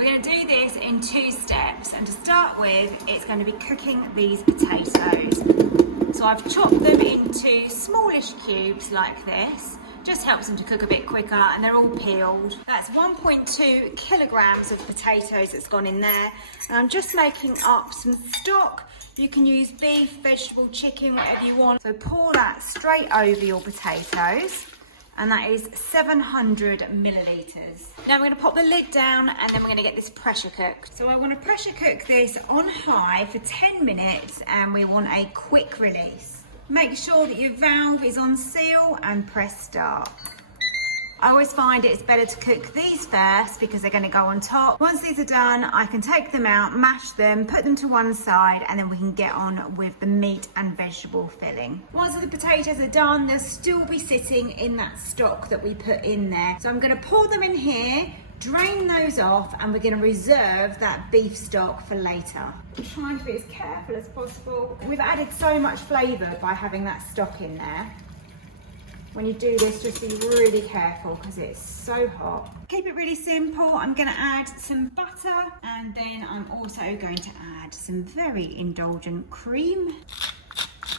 We're going to do this in 2 steps, and to start with, it's going to be cooking these potatoes. So I've chopped them into smallish cubes like this. Just helps them to cook a bit quicker, and they're all peeled. That's 1.2 kilograms of potatoes that's gone in there. And I'm just making up some stock. You can use beef, vegetable, chicken, whatever you want. So pour that straight over your potatoes. And that is 700 millilitres. Now we're going to pop the lid down, and then we're going to get this pressure cooked. So I want to pressure cook this on high for 10 minutes, and we want a quick release. Make sure that your valve is on seal and press start. I always find it's better to cook these first because they're going to go on top. Once these are done, I can take them out, mash them, put them to one side, and then we can get on with the meat and vegetable filling. Once the potatoes are done, they'll still be sitting in that stock that we put in there. So I'm going to pour them in here, drain those off, and we're going to reserve that beef stock for later. I'm trying to be as careful as possible. We've added so much flavour by having that stock in there. When you do this, just be really careful because it's so hot. Keep it really simple. I'm going to add some butter, and then I'm also going to add some very indulgent cream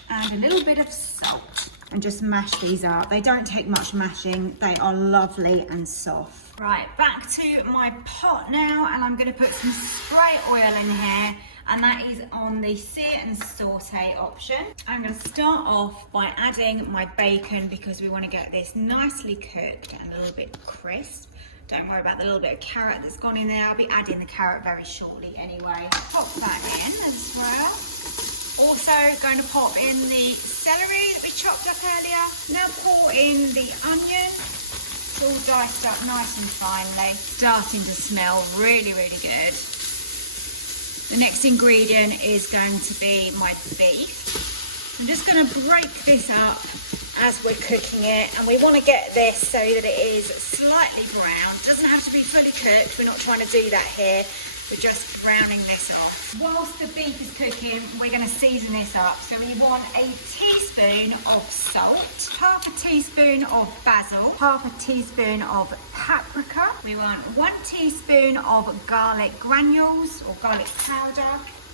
and a little bit of salt, and just mash these up. They don't take much mashing. They are lovely and soft. Right, back to my pot now, and I'm going to put some spray oil in here, and that is on the sear and saute option. I'm going to start off by adding my bacon because we want to get this nicely cooked and a little bit crisp. Don't worry about the little bit of carrot that's gone in there. I'll be adding the carrot very shortly anyway. Pop that in as well. Also going to pop in the celery that we chopped up earlier. Now pour in the onion. It's all diced up nice and finely. Starting to smell really, really good. The next ingredient is going to be my beef. I'm just going to break this up as we're cooking it, and we want to get this so that it is slightly brown. It doesn't have to be fully cooked. We're not trying to do that here. We're just browning this off. Whilst the beef is cooking, we're going to season this up. So we want a teaspoon of salt, half a teaspoon of basil, half a teaspoon of paprika. We want 1 teaspoon of garlic granules or garlic powder,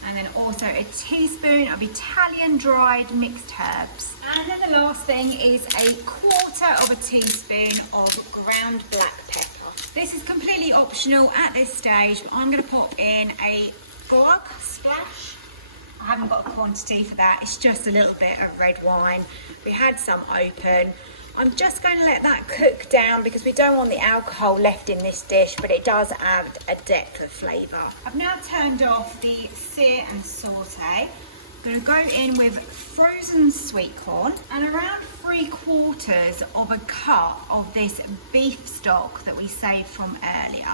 and then also a teaspoon of Italian dried mixed herbs. And then the last thing is a 1/4 teaspoon of ground black pepper. This is completely optional at this stage, but I'm going to pop in a glug splash. I haven't got a quantity for that. It's just a little bit of red wine. We had some open. I'm just going to let that cook down because we don't want the alcohol left in this dish, but it does add a depth of flavour. I've now turned off the sear and saute. I'm going to go in with frozen sweet corn and around 3/4 of a cup of this beef stock that we saved from earlier.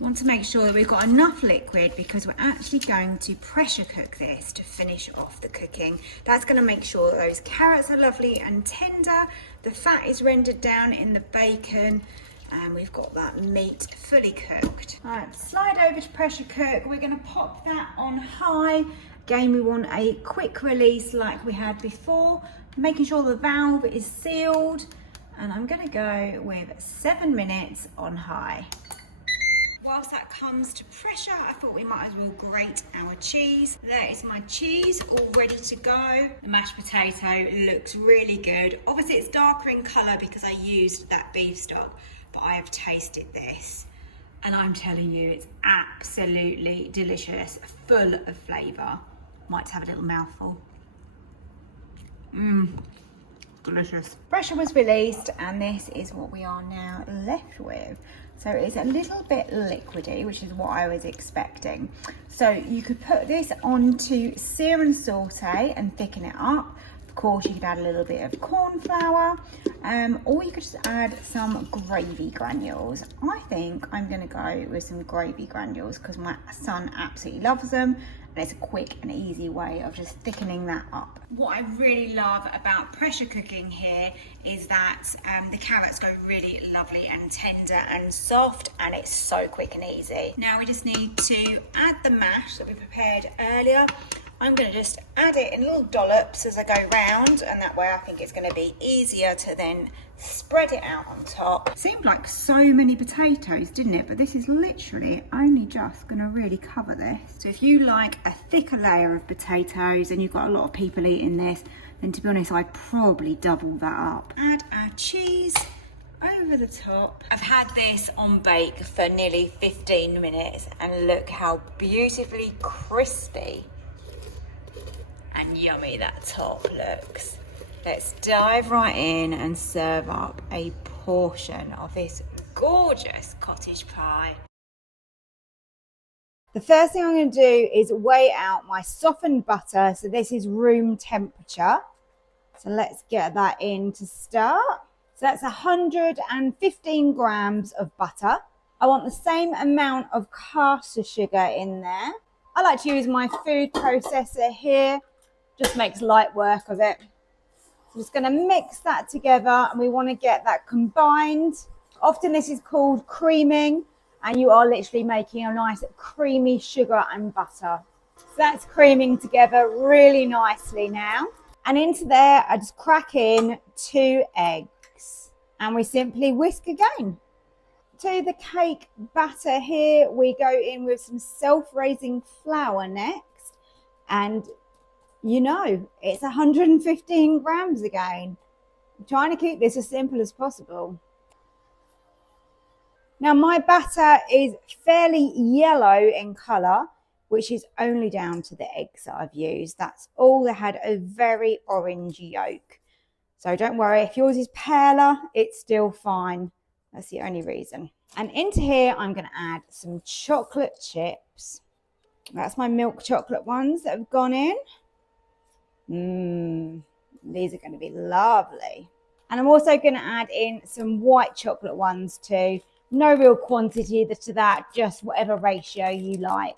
Want to make sure that we've got enough liquid because we're actually going to pressure cook this to finish off the cooking. That's going to make sure that those carrots are lovely and tender, the fat is rendered down in the bacon, and we've got that meat fully cooked. All right, slide over to pressure cook. We're going to pop that on high. Again, we want a quick release like we had before, making sure the valve is sealed, and I'm going to go with 7 minutes on high. Whilst that comes to pressure, I thought we might as well grate our cheese. There is my cheese all ready to go. The mashed potato looks really good. Obviously it's darker in colour because I used that beef stock, but I have tasted this and I'm telling you it's absolutely delicious, full of flavour. Might have a little mouthful. Delicious. Pressure was released, and this is what we are now left with. So it's a little bit liquidy, which is what I was expecting. So you could put this onto sear and saute and thicken it up. Of course, you could add a little bit of corn flour, or you could just add some gravy granules. I think I'm going to go with some gravy granules because my son absolutely loves them. And it's a quick and easy way of just thickening that up. What I really love about pressure cooking here is that the carrots go really lovely and tender and soft, and it's so quick and easy. Now we just need to add the mash that we prepared earlier. I'm going to just add it in little dollops as I go round, and that way I think it's going to be easier to then spread it out on top. Seemed like so many potatoes, didn't it? But this is literally only just going to really cover this. So if you like a thicker layer of potatoes and you've got a lot of people eating this, then to be honest, I'd probably double that up. Add our cheese over the top. I've had this on bake for nearly 15 minutes and look how beautifully crispy and yummy that top looks. Let's dive right in and serve up a portion of this gorgeous cottage pie. The first thing I'm going to do is weigh out my softened butter. So this is room temperature. So let's get that in to start. So that's 115 grams of butter. I want the same amount of caster sugar in there. I like to use my food processor here. Just makes light work of it. I'm just going to mix that together, and we want to get that combined. Often this is called creaming, and you are literally making a nice creamy sugar and butter. So that's creaming together really nicely now. And into there, I just crack in 2 eggs, and we simply whisk again. To the cake batter here, we go in with some self-raising flour next, and you know, it's 115 grams again. I'm trying to keep this as simple as possible. Now my batter is fairly yellow in colour, which is only down to the eggs that I've used. That's all. They had a very orange yolk. So don't worry, if yours is paler, it's still fine. That's the only reason. And into here, I'm going to add some chocolate chips. That's my milk chocolate ones that have gone in. These are going to be lovely. And I'm also going to add in some white chocolate ones too. No real quantity to that, just whatever ratio you like.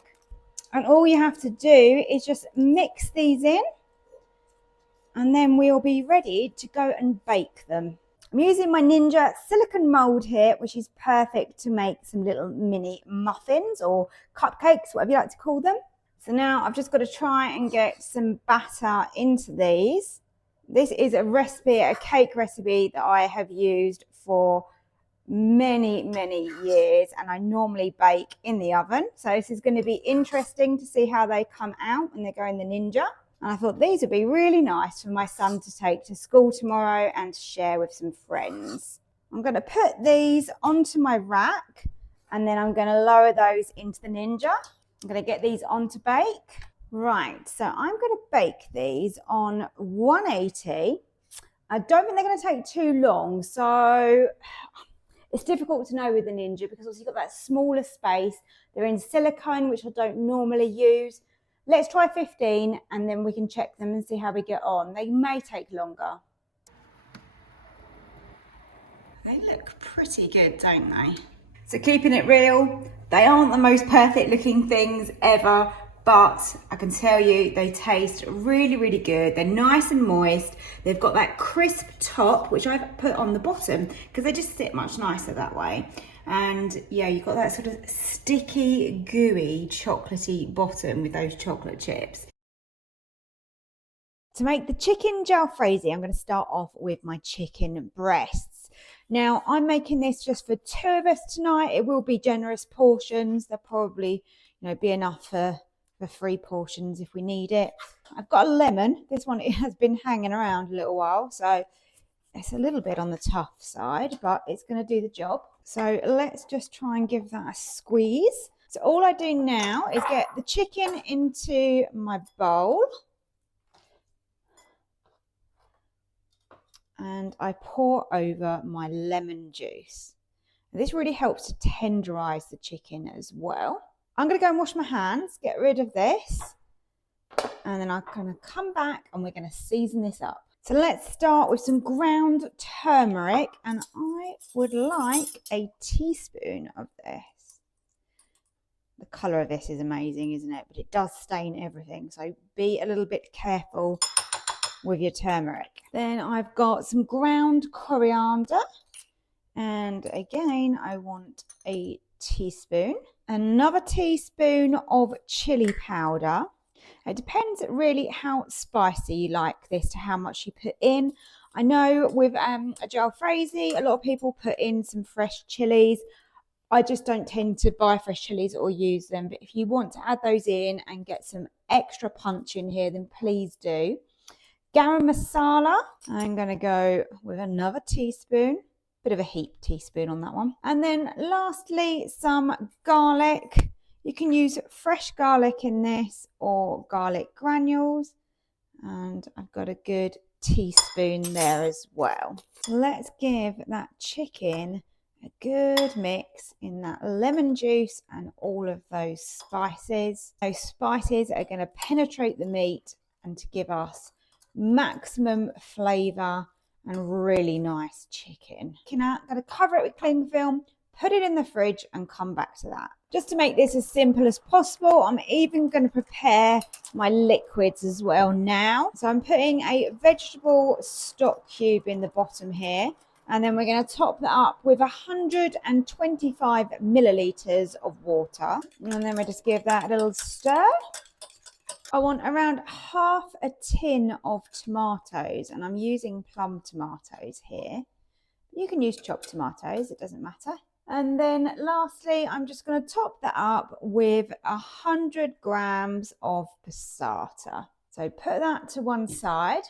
And all you have to do is just mix these in, and then we'll be ready to go and bake them. I'm using my Ninja silicone mold here, which is perfect to make some little mini muffins or cupcakes, whatever you like to call them. So now I've just got to try and get some batter into these. This is a recipe, a cake recipe that I have used for many, many years, and I normally bake in the oven. So this is going to be interesting to see how they come out when they go in the Ninja. And I thought these would be really nice for my son to take to school tomorrow and to share with some friends. I'm going to put these onto my rack, and then I'm going to lower those into the Ninja. I'm going to get these on to bake. Right, so I'm going to bake these on 180. I don't think they're going to take too long. So it's difficult to know with the Ninja because obviously you've got that smaller space. They're in silicone, which I don't normally use. Let's try 15 and then we can check them and see how we get on. They may take longer. They look pretty good, don't they? So keeping it real, they aren't the most perfect looking things ever, but I can tell you they taste really, really good. They're nice and moist. They've got that crisp top, which I've put on the bottom because they just sit much nicer that way. And yeah, you've got that sort of sticky, gooey, chocolatey bottom with those chocolate chips. To make the chicken jalfrezi, I'm going to start off with my chicken breasts. Now, I'm making this just for 2 of us tonight. It will be generous portions. They'll probably, be enough for 3 portions if we need it. I've got a lemon. This one, it has been hanging around a little while, so it's a little bit on the tough side, but it's going to do the job. So let's just try and give that a squeeze. So all I do now is get the chicken into my bowl. And I pour over my lemon juice. This really helps to tenderize the chicken as well. I'm going to go and wash my hands, get rid of this, and then I'm going to come back and we're going to season this up. So let's start with some ground turmeric, and I would like a teaspoon of this. The colour of this is amazing, isn't it? But it does stain everything, so be a little bit careful with your turmeric. Then I've got some ground coriander, and again I want a teaspoon. Another teaspoon of chili powder. It depends really how spicy you like this to how much you put in. I know with a Jalfrezi, a lot of people put in some fresh chilies. I just don't tend to buy fresh chilies or use them. But if you want to add those in and get some extra punch in here, then please do. Garam masala, I'm going to go with another teaspoon. Bit of a heap teaspoon on that one. And then lastly, some garlic. You can use fresh garlic in this or garlic granules. And I've got a good teaspoon there as well. Let's give that chicken a good mix in that lemon juice and all of those spices. Those spices are going to penetrate the meat and to give us maximum flavour and really nice chicken. I'm going to cover it with cling film, put it in the fridge and come back to that. Just to make this as simple as possible, I'm even going to prepare my liquids as well now. So I'm putting a vegetable stock cube in the bottom here. And then we're going to top that up with 125 millilitres of water. And then we just give that a little stir. I want around half a tin of tomatoes, and I'm using plum tomatoes here. You can use chopped tomatoes, it doesn't matter. And then lastly, I'm just going to top that up with 100 grams of passata. So put that to one side.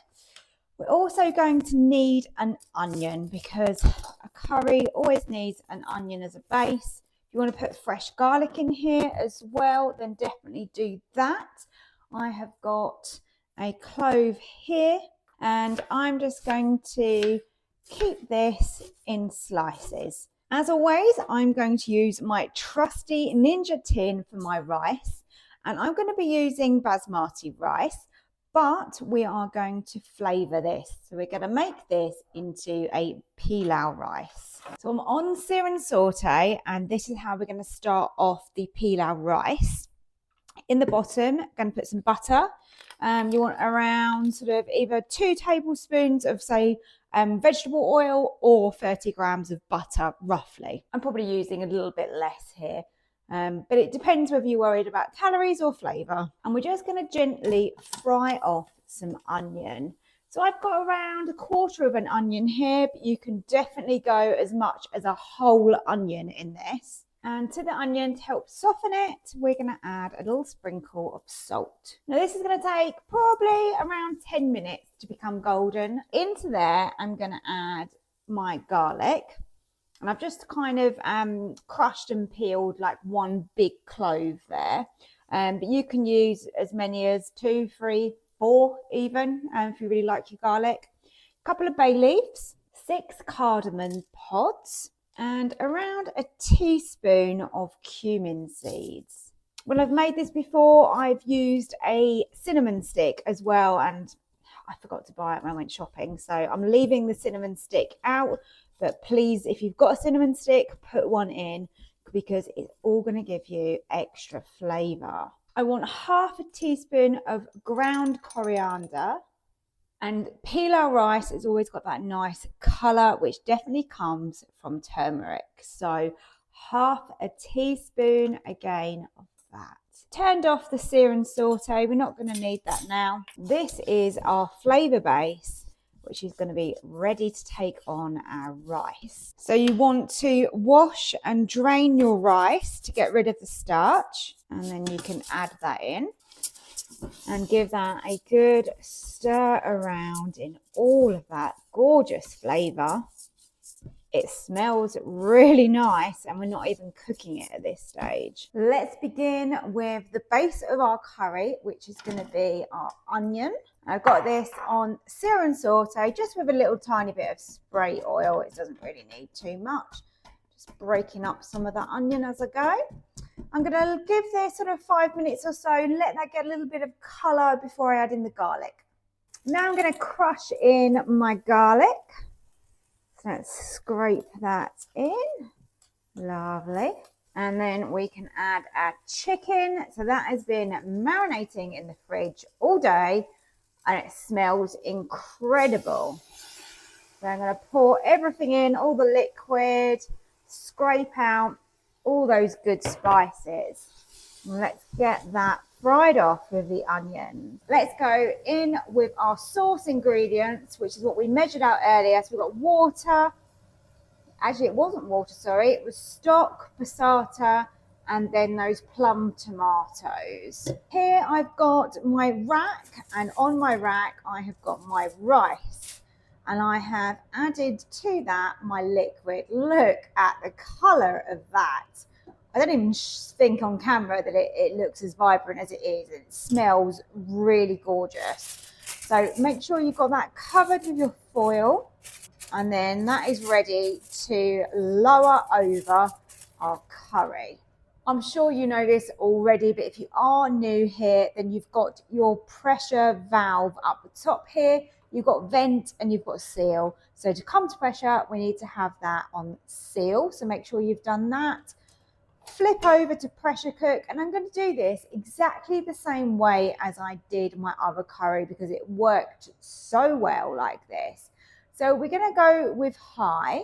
We're also going to need an onion because a curry always needs an onion as a base. If you want to put fresh garlic in here as well, then definitely do that. I have got a clove here and I'm just going to keep this in slices. As always, I'm going to use my trusty Ninja tin for my rice, and I'm going to be using basmati rice, but we are going to flavour this. So we're going to make this into a pilau rice. So I'm on sear and saute, and this is how we're going to start off the pilau rice. In the bottom, I'm going to put some butter. You want around sort of either 2 tablespoons of, say, vegetable oil or 30 grams of butter, roughly. I'm probably using a little bit less here, but it depends whether you're worried about calories or flavour. And we're just going to gently fry off some onion. So I've got around 1/4 of an onion here, but you can definitely go as much as a whole onion in this. And to the onion, to help soften it, we're going to add a little sprinkle of salt. Now this is going to take probably around 10 minutes to become golden. Into there, I'm going to add my garlic. And I've just kind of crushed and peeled like 1 big clove there. But you can use as many as 2, 3, 4 even, if you really like your garlic. A couple of bay leaves, 6 cardamom pods, and around a teaspoon of cumin seeds. When I've made this before, I've used a cinnamon stick as well, and I forgot to buy it when I went shopping, so I'm leaving the cinnamon stick out. But please, if you've got a cinnamon stick, put one in because it's all going to give you extra flavour. I want 1/2 teaspoon of ground coriander. And pilau rice has always got that nice colour, which definitely comes from turmeric. So 1/2 teaspoon again of that. Turned off the sear and saute. We're not going to need that now. This is our flavour base, which is going to be ready to take on our rice. So you want to wash and drain your rice to get rid of the starch. And then you can add that in. And give that a good stir around in all of that gorgeous flavour. It smells really nice and we're not even cooking it at this stage. Let's begin with the base of our curry, which is going to be our onion. I've got this on sear and saute, just with a little tiny bit of spray oil. It doesn't really need too much. Just breaking up some of that onion as I go. I'm going to give this sort of 5 minutes or so, let that get a little bit of colour before I add in the garlic. Now I'm going to crush in my garlic. So let's scrape that in. Lovely. And then we can add our chicken. So that has been marinating in the fridge all day and it smells incredible. So I'm going to pour everything in, all the liquid, scrape out all those good spices. Let's get that fried off with the onions. Let's go in with our sauce ingredients, which is what we measured out earlier. So we've got water. Actually, it wasn't water, sorry. It was stock, passata, and then those plum tomatoes. Here I've got my rack, and on my rack I have got my rice. And I have added to that my liquid. Look at the colour of that. I don't even think on camera that it looks as vibrant as it is. It smells really gorgeous. So make sure you've got that covered with your foil. And then that is ready to lower over our curry. I'm sure you know this already, but if you are new here, then you've got your pressure valve up the top here. You've got vent and you've got seal. So to come to pressure, we need to have that on seal. So make sure you've done that. Flip over to pressure cook, and I'm going to do this exactly the same way as I did my other curry because it worked so well like this. So we're going to go with high,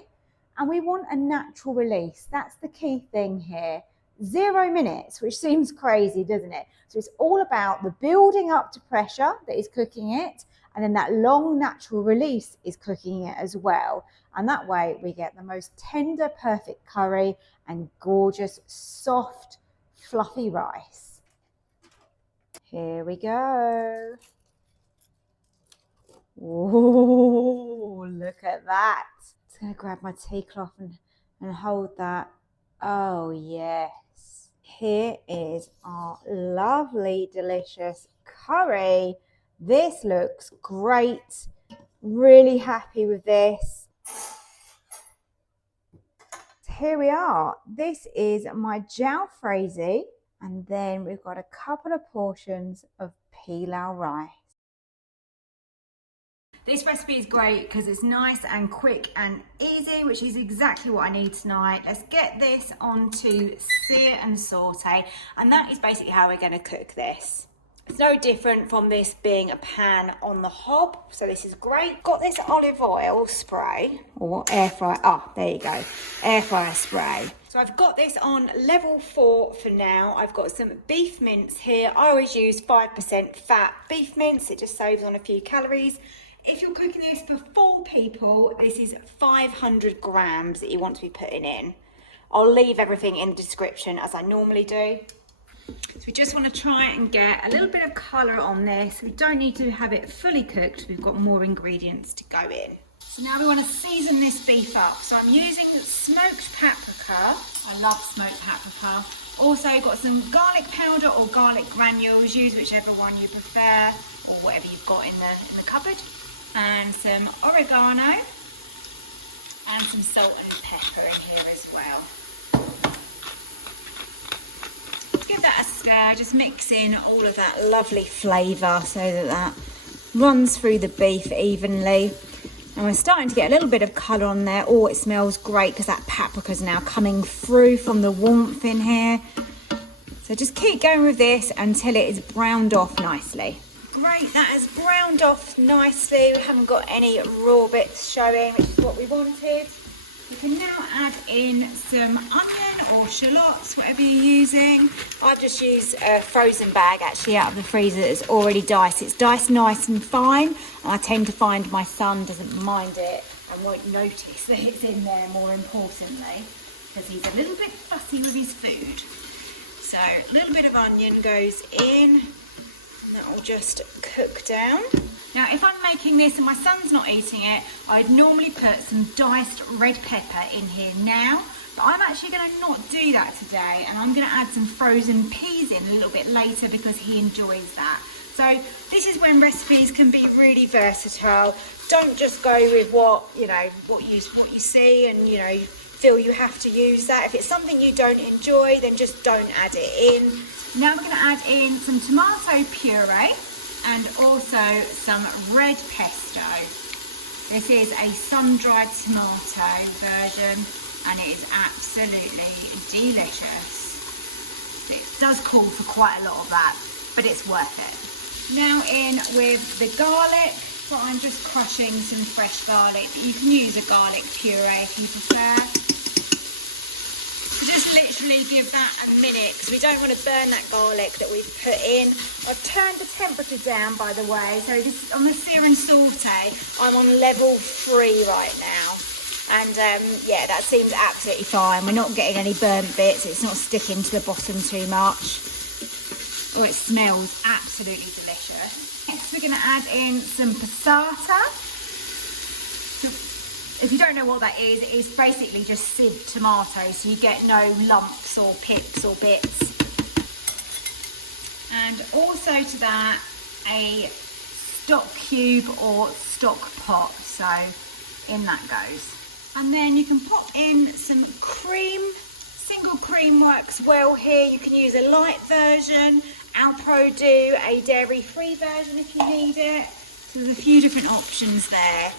and we want a natural release. That's the key thing here. 0 minutes, which seems crazy, doesn't it? So it's all about the building up to pressure that is cooking it, and then that long natural release is cooking it as well. And that way we get the most tender, perfect curry and gorgeous, soft, fluffy rice. Here we go. Oh, look at that. I'm just going to grab my tea cloth and hold that. Oh, yes. Here is our lovely, delicious curry. This looks great. Really happy with this. Here we are. This is my Jalfrezi, and then we've got a couple of portions of Pilau Rice. This recipe is great because it's nice and quick and easy, which is exactly what I need tonight. Let's get this onto sear and saute, and that is basically how we're going to cook this. It's no different from this being a pan on the hob, so this is great. Got this olive oil spray, or air fryer, there you go, air fryer spray. So I've got this on level 4 for now. I've got some beef mince here. I always use 5% fat beef mince, it just saves on a few calories. If you're cooking this for 4 people, this is 500 grams that you want to be putting in. I'll leave everything in the description as I normally do. So we just want to try and get a little bit of colour on this. We don't need to have it fully cooked. We've got more ingredients to go in. So now we want to season this beef up. So I'm using smoked paprika. I love smoked paprika. Also got some garlic powder or garlic granules. Use whichever one you prefer, or whatever you've got in the cupboard. And some oregano and some salt and pepper in here as well. Give that a stir, just mix in all of that lovely flavour so that runs through the beef evenly. And we're starting to get a little bit of colour on there. Oh, it smells great because that paprika is now coming through from the warmth in here. So just keep going with this until it is browned off nicely. Great, that has browned off nicely. We haven't got any raw bits showing, which is what we wanted. You can now add in some onion or shallots, whatever you're using. I've just used a frozen bag actually out of the freezer that's already diced. It's diced nice and fine, and I tend to find my son doesn't mind it and won't notice that it's in there, more importantly, because he's a little bit fussy with his food. So a little bit of onion goes in. And that will just cook down. Now, if I'm making this and my son's not eating it, I'd normally put some diced red pepper in here now. But I'm actually going to not do that today, and I'm going to add some frozen peas in a little bit later because he enjoys that. So this is when recipes can be really versatile. Don't just go with what you see and feel you have to use that. If it's something you don't enjoy, then just don't add it in. Now we're going to add in some tomato puree and also some red pesto. This is a sun-dried tomato version and it is absolutely delicious. It does call for quite a lot of that, but it's worth it. Now in with the garlic. So I'm just crushing some fresh garlic, but you can use a garlic puree if you prefer. Just literally literally give that a minute because we don't want to burn that garlic that we've put in. I've turned the temperature down, by the way. So this on the sear and saute, I'm on level 3 right now. And yeah, that seems absolutely fine. We're not getting any burnt bits. It's not sticking to the bottom too much. Oh, it smells absolutely delicious. Next, we're going to add in some passata. So, if you don't know what that is, it's basically just sieved tomatoes, so you get no lumps or pips or bits. And also to that, a stock cube or stock pot. So in that goes. And then you can pop in some cream. Single cream works well here. You can use a light version. Alpro do a dairy-free version if you need it. So there's a few different options there.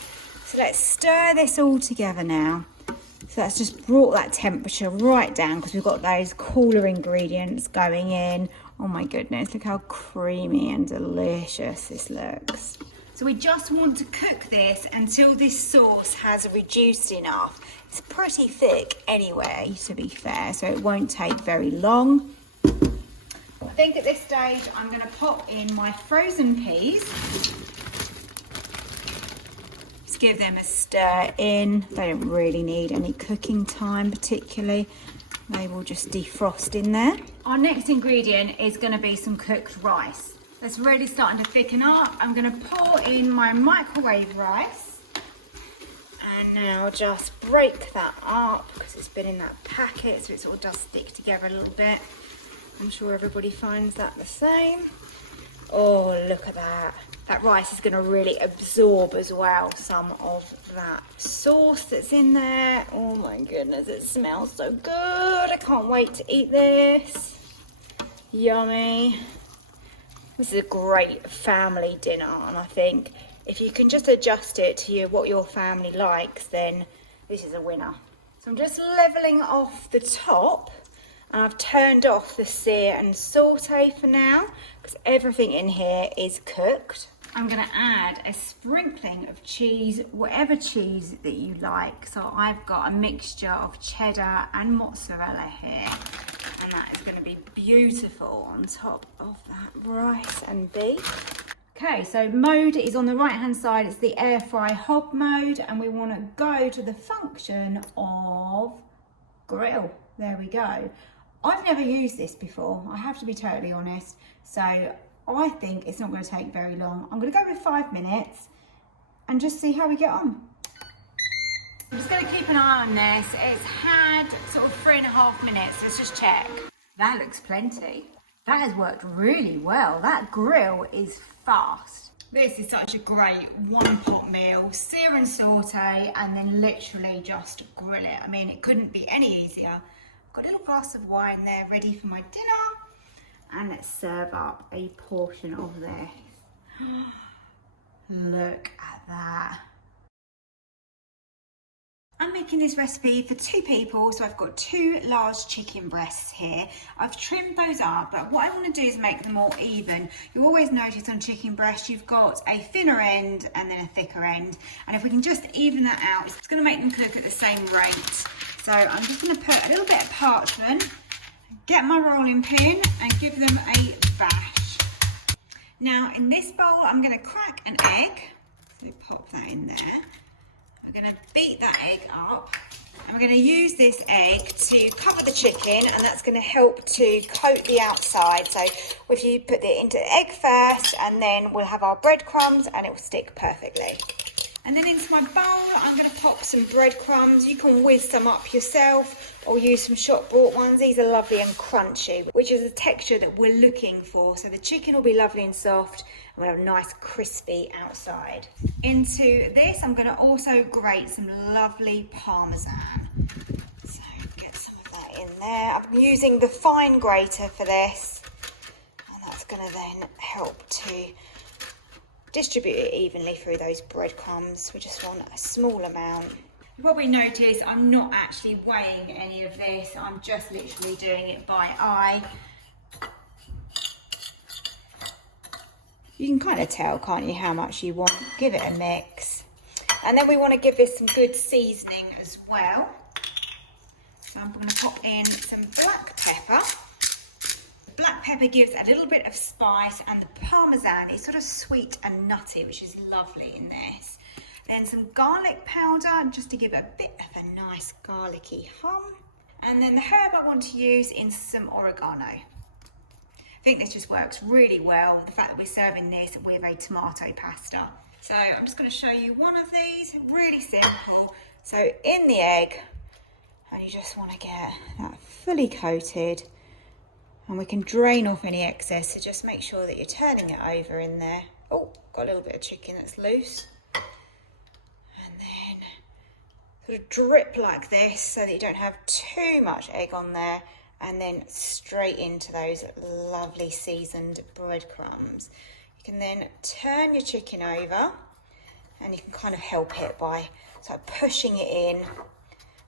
So let's stir this all together now. So that's just brought that temperature right down because we've got those cooler ingredients going in. Oh my goodness, look how creamy and delicious this looks. So we just want to cook this until this sauce has reduced enough. It's pretty thick anyway, to be fair, so it won't take very long. I think at this stage I'm going to pop in my frozen peas. Just give them a stir in. They don't really need any cooking time particularly. They will just defrost in there. Our next ingredient is going to be some cooked rice. That's really starting to thicken up. I'm going to pour in my microwave rice. And now just break that up because it's been in that packet, so it sort of does stick together a little bit. I'm sure everybody finds that the same. Oh, look at that. That rice is going to really absorb as well some of that sauce that's in there. Oh my goodness, it smells so good. I can't wait to eat this. Yummy. This is a great family dinner, and I think if you can just adjust it to what your family likes, then this is a winner. So I'm just leveling off the top, and I've turned off the sear and saute for now because everything in here is cooked. I'm going to add a sprinkling of cheese, whatever cheese that you like. So I've got a mixture of cheddar and mozzarella here. And that is going to be beautiful on top of that rice and beef. Okay, so mode is on the right hand side. It's the air fry hob mode, and we want to go to the function of grill. There we go. I've never used this before, I have to be totally honest. So I think it's not going to take very long. I'm going to go with 5 minutes and just see how we get on. I'm just going to keep an eye on this. It's had sort of 3.5 minutes. Let's just check. That looks plenty. That has worked really well. That grill is fast. This is such a great one-pot meal. Sear and saute, and then literally just grill it. I mean, it couldn't be any easier. I've got a little glass of wine there ready for my dinner. And let's serve up a portion of this. Look at that. I'm making this recipe for 2 people, so I've got 2 large chicken breasts here. I've trimmed those up, but what I want to do is make them all even. You always notice on chicken breasts you've got a thinner end and then a thicker end, and if we can just even that out, it's going to make them cook at the same rate. So I'm just going to put a little bit of parchment, get my rolling pin and give them a bash. Now in this bowl I'm going to crack an egg, so pop that in there. I'm going to beat that egg up, and we're going to use this egg to cover the chicken, and that's going to help to coat the outside. So if you put it into the egg first, and then we'll have our breadcrumbs and it will stick perfectly. And then into my bowl I'm going to pop some breadcrumbs. You can whiz some up yourself or use some shop bought ones. These are lovely and crunchy, which is the texture that we're looking for. So the chicken will be lovely and soft, and we'll have a nice crispy outside. Into this I'm going to also grate some lovely Parmesan. So get some of that in there. I'm using the fine grater for this, and that's going to then help to distribute it evenly through those breadcrumbs. We just want a small amount. You probably notice I'm not actually weighing any of this. I'm just literally doing it by eye. You can kind of tell, can't you, how much you want. Give it a mix. And then we want to give this some good seasoning as well. So I'm going to pop in some black pepper. Black pepper gives a little bit of spice, and the parmesan is sort of sweet and nutty, which is lovely in this. Then some garlic powder, just to give a bit of a nice garlicky hum. And then the herb I want to use is some oregano. I think this just works really well, the fact that we're serving this with a tomato pasta. So I'm just going to show you one of these, really simple. So in the egg, and you just want to get that fully coated, and we can drain off any excess, so just make sure that you're turning it over in there. Oh, got a little bit of chicken that's loose. And then sort of drip like this so that you don't have too much egg on there, and then straight into those lovely seasoned breadcrumbs. You can then turn your chicken over, and you can kind of help it by sort of pushing it in.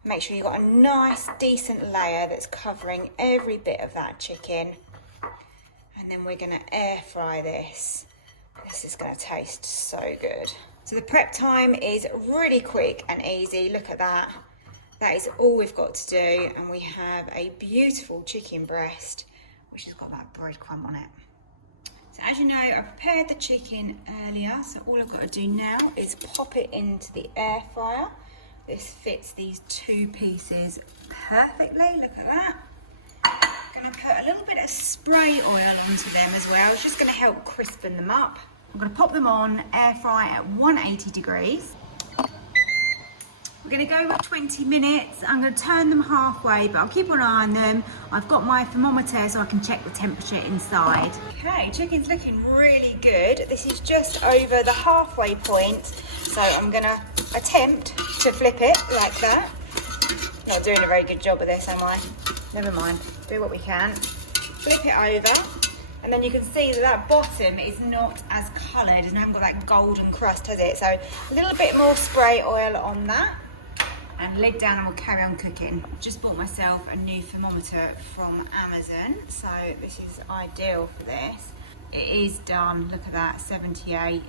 Make sure you've got a nice decent layer that's covering every bit of that chicken. And then we're going to air fry this. This is going to taste so good. So the prep time is really quick and easy. Look at that. That is all we've got to do, and we have a beautiful chicken breast which has got that breadcrumb on it. So as you know, I prepared the chicken earlier, so all I've got to do now is pop it into the air fryer. This fits these two pieces perfectly, look at that. I'm going to put a little bit of spray oil onto them as well. It's just going to help crispen them up. I'm going to pop them on air fry at 180 degrees. We're going to go with 20 minutes. I'm going to turn them halfway, but I'll keep an eye on them. I've got my thermometer so I can check the temperature inside. Okay, chicken's looking really good. This is just over the halfway point, so I'm going to attempt to flip it like that. Not doing a very good job of this, am I? Never mind, do what we can. Flip it over, and then you can see that that bottom is not as coloured and hasn't got that golden crust, has it? So a little bit more spray oil on that, and lid down, and we'll carry on cooking. Just bought myself a new thermometer from Amazon, so this is ideal for this. It is done, look at that, 78.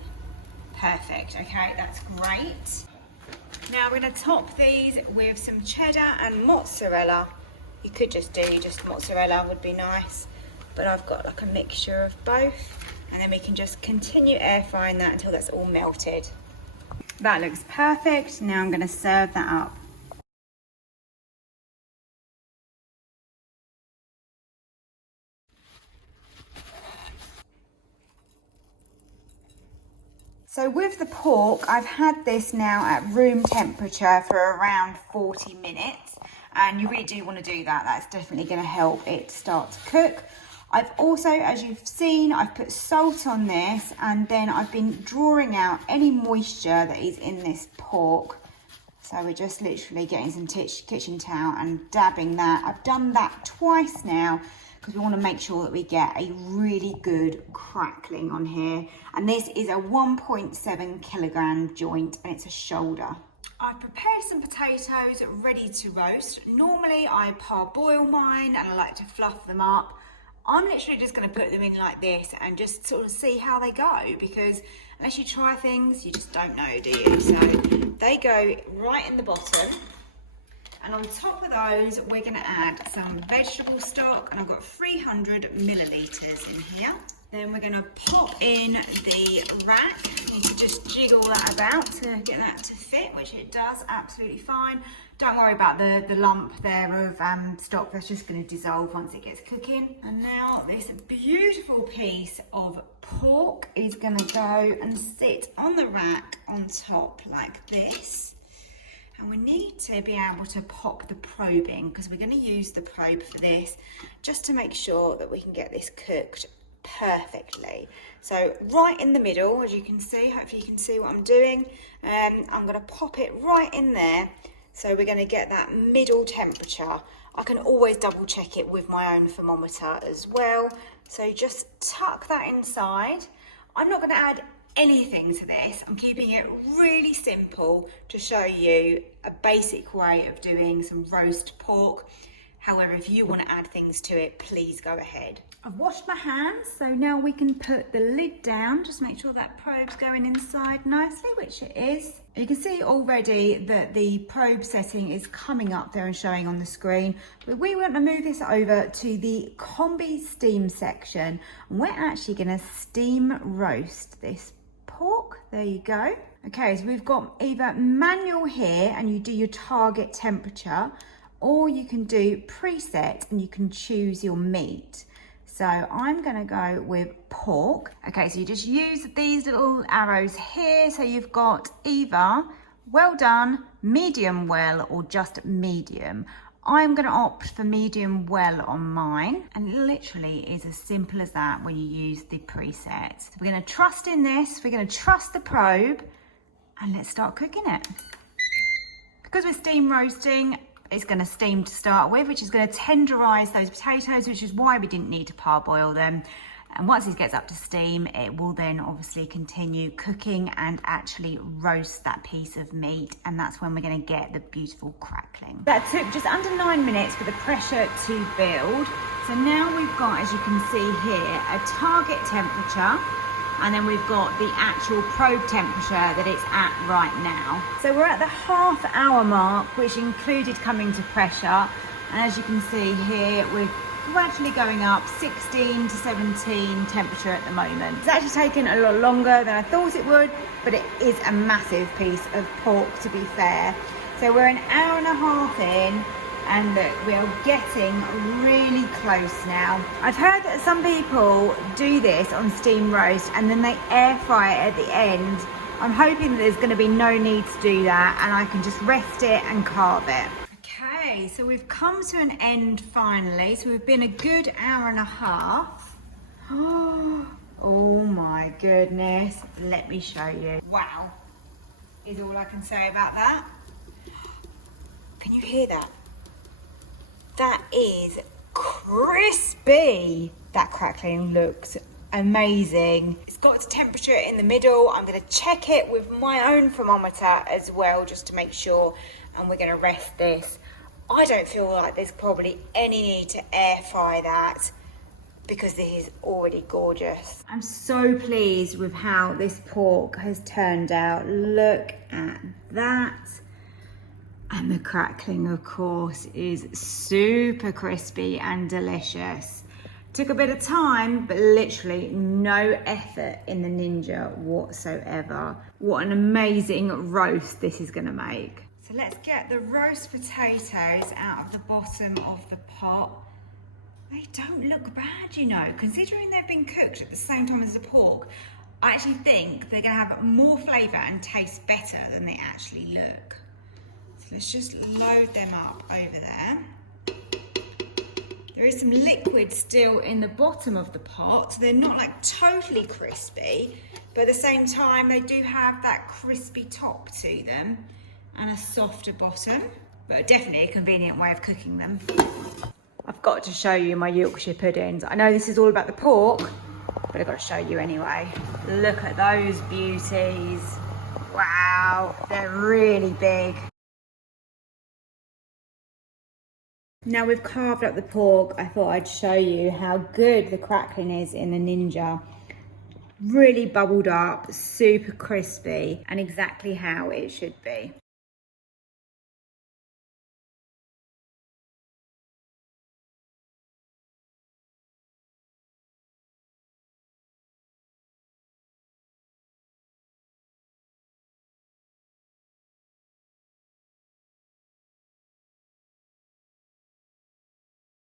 Perfect, okay, that's great. Now we're going to top these with some cheddar and mozzarella. You could just do just mozzarella, would be nice, but I've got like a mixture of both, and then we can just continue air frying that until that's all melted. That looks perfect. Now I'm going to serve that up. So with the pork, I've had this now at room temperature for around 40 minutes, and you really do want to do that. That's definitely going to help it start to cook. I've also, as you've seen, I've put salt on this, and then I've been drawing out any moisture that is in this pork. So we're just literally getting some kitchen towel and dabbing that. I've done that twice now, because we want to make sure that we get a really good crackling on here. And this is a 1.7 kilogram joint, and it's a shoulder. I've prepared some potatoes ready to roast. Normally I parboil mine and I like to fluff them up. I'm literally just going to put them in like this and just sort of see how they go, because unless you try things, you just don't know, do you? So they go right in the bottom. And on top of those, we're going to add some vegetable stock, and I've got 300 millilitres in here. Then we're going to pop in the rack. You can just jiggle that about to get that to fit, which it does absolutely fine. Don't worry about the lump there of stock. That's just going to dissolve once it gets cooking. And now this beautiful piece of pork is going to go and sit on the rack on top like this. And we need to be able to pop the probe in, because we're going to use the probe for this, just to make sure that we can get this cooked perfectly. So right in the middle, as you can see, hopefully you can see what I'm doing. I'm going to pop it right in there. So we're going to get that middle temperature. I can always double check it with my own thermometer as well. So just tuck that inside. I'm not going to add anything to this. I'm keeping it really simple to show you a basic way of doing some roast pork. However, if you want to add things to it, please go ahead. I've washed my hands, so now we can put the lid down. Just make sure that probe's going inside nicely, which it is. You can see already that the probe setting is coming up there and showing on the screen. But we want to move this over to the combi steam section. And we're actually going to steam roast this pork. There you go. Okay, so we've got either manual here and you do your target temperature, or you can do preset and you can choose your meat. So I'm gonna go with pork. Okay, so you just use these little arrows here. So you've got either well done, medium well, or just medium. I'm gonna opt for medium well on mine. And it literally is as simple as that when you use the preset. So we're gonna trust in this, we're gonna trust the probe, and let's start cooking it. Because we're steam roasting, it's going to steam to start with, which is going to tenderize those potatoes, which is why we didn't need to parboil them. And once it gets up to steam, it will then obviously continue cooking and actually roast that piece of meat. And that's when we're going to get the beautiful crackling. That took just under 9 minutes for the pressure to build. So now we've got, as you can see here, a target temperature. And then we've got the actual probe temperature that it's at right now. So we're at the half-hour mark, which included coming to pressure. And as you can see here, we're gradually going up 16 to 17 temperature at the moment. It's actually taken a lot longer than I thought it would, but it is a massive piece of pork, to be fair. So we're an hour and a half in, and look, we are getting really close now. I've heard that some people do this on steam roast and then they air fry it at the end. I'm hoping that there's going to be no need to do that and I can just rest it and carve it. Okay, so we've come to an end finally. So we've been a good hour and a half. Oh my goodness, let me show you. Wow, is all I can say about that. Can you hear that? That is crispy. That crackling looks amazing. It's got its temperature in the middle. I'm going to check it with my own thermometer as well, just to make sure, and we're going to rest this. I don't feel like there's probably any need to air fry that because this is already gorgeous. I'm so pleased with how this pork has turned out. Look at that. And the crackling, of course, is super crispy and delicious. Took a bit of time, but literally no effort in the Ninja whatsoever. What an amazing roast this is gonna make. So let's get the roast potatoes out of the bottom of the pot. They don't look bad, you know, considering they've been cooked at the same time as the pork. I actually think they're gonna have more flavor and taste better than they actually look. Let's just load them up over there. There is some liquid still in the bottom of the pot, so they're not like totally crispy, but at the same time they do have that crispy top to them and a softer bottom, but definitely a convenient way of cooking them. I've got to show you my Yorkshire puddings. I know this is all about the pork, but I've got to show you anyway. Look at those beauties. Wow, they're really big. Now we've carved up the pork, I thought I'd show you how good the crackling is in the Ninja. Really bubbled up, super crispy, and exactly how it should be.